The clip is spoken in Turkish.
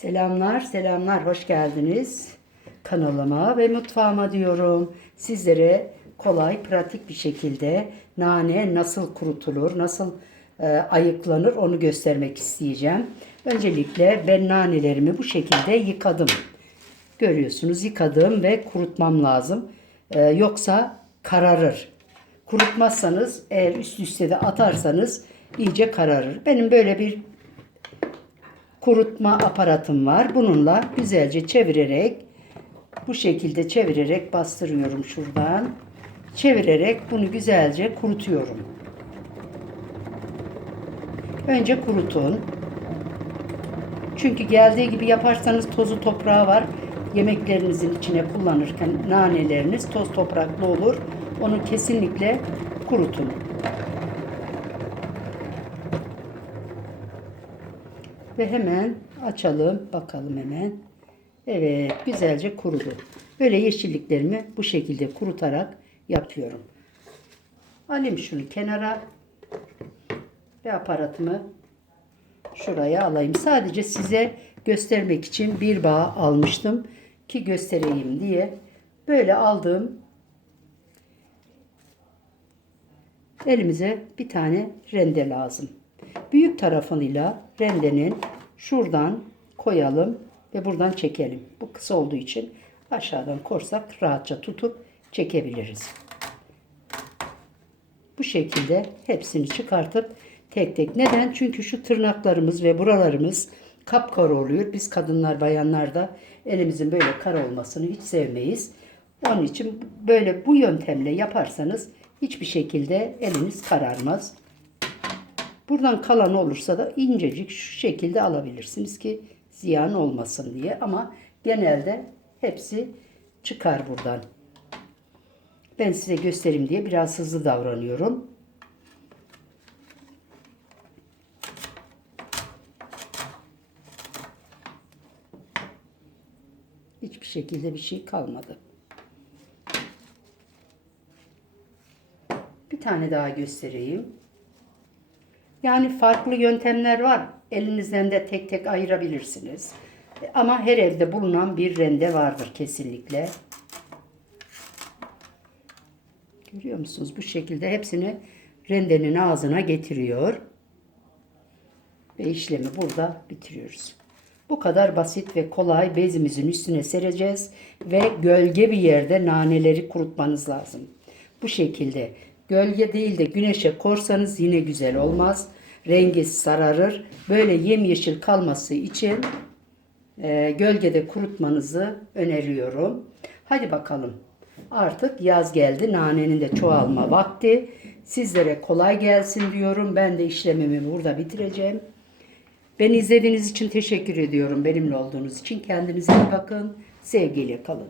Selamlar, selamlar. Hoş geldiniz kanalıma ve mutfağıma diyorum. Sizlere kolay, pratik bir şekilde nane nasıl kurutulur, nasıl e, ayıklanır onu göstermek isteyeceğim. Öncelikle ben nanelerimi bu şekilde yıkadım. Görüyorsunuz yıkadım ve kurutmam lazım. E, yoksa kararır. Kurutmazsanız eğer üst üste de atarsanız iyice kararır. Benim böyle bir kurutma aparatım var. Bununla güzelce çevirerek bu şekilde çevirerek bastırıyorum şuradan. Çevirerek bunu güzelce kurutuyorum. Önce kurutun. Çünkü geldiği gibi yaparsanız tozu toprağı var. Yemeklerinizin içine kullanırken naneleriniz toz topraklı olur. Onu kesinlikle kurutun. Ve hemen açalım. Bakalım hemen. Evet güzelce kurudu. Böyle yeşilliklerimi bu şekilde kurutarak yapıyorum. Alayım şunu kenara. Ve aparatımı şuraya alayım. Sadece size göstermek için bir bağ almıştım ki göstereyim diye. Böyle aldığım elimize bir tane rende lazım. Tarafıyla rendenin şuradan koyalım ve buradan çekelim. Bu kısa olduğu için aşağıdan korsak rahatça tutup çekebiliriz. Bu şekilde hepsini çıkartıp tek tek. Neden? Çünkü şu tırnaklarımız ve buralarımız kapkara oluyor. Biz kadınlar, bayanlar da elimizin böyle kara olmasını hiç sevmeyiz. Onun için böyle bu yöntemle yaparsanız hiçbir şekilde eliniz kararmaz. Buradan kalan olursa da incecik şu şekilde alabilirsiniz ki ziyan olmasın diye. Ama genelde hepsi çıkar buradan. Ben size göstereyim diye biraz hızlı davranıyorum. Hiçbir şekilde bir şey kalmadı. Bir tane daha göstereyim. Yani farklı yöntemler var. Elinizden de tek tek ayırabilirsiniz. Ama her evde bulunan bir rende vardır kesinlikle. Görüyor musunuz? Bu şekilde hepsini rendenin ağzına getiriyor. Ve işlemi burada bitiriyoruz. Bu kadar basit ve kolay bezimizin üstüne sereceğiz ve gölge bir yerde naneleri kurutmanız lazım. Bu şekilde gölge değil de güneşe korsanız yine güzel olmaz. Rengi sararır. Böyle yemyeşil kalması için e, gölgede kurutmanızı öneriyorum. Hadi bakalım. Artık yaz geldi. Nanenin de çoğalma vakti. Sizlere kolay gelsin diyorum. Ben de işlemimi burada bitireceğim. Beni izlediğiniz için teşekkür ediyorum. Benimle olduğunuz için. Kendinize iyi bakın. Sevgiyle kalın.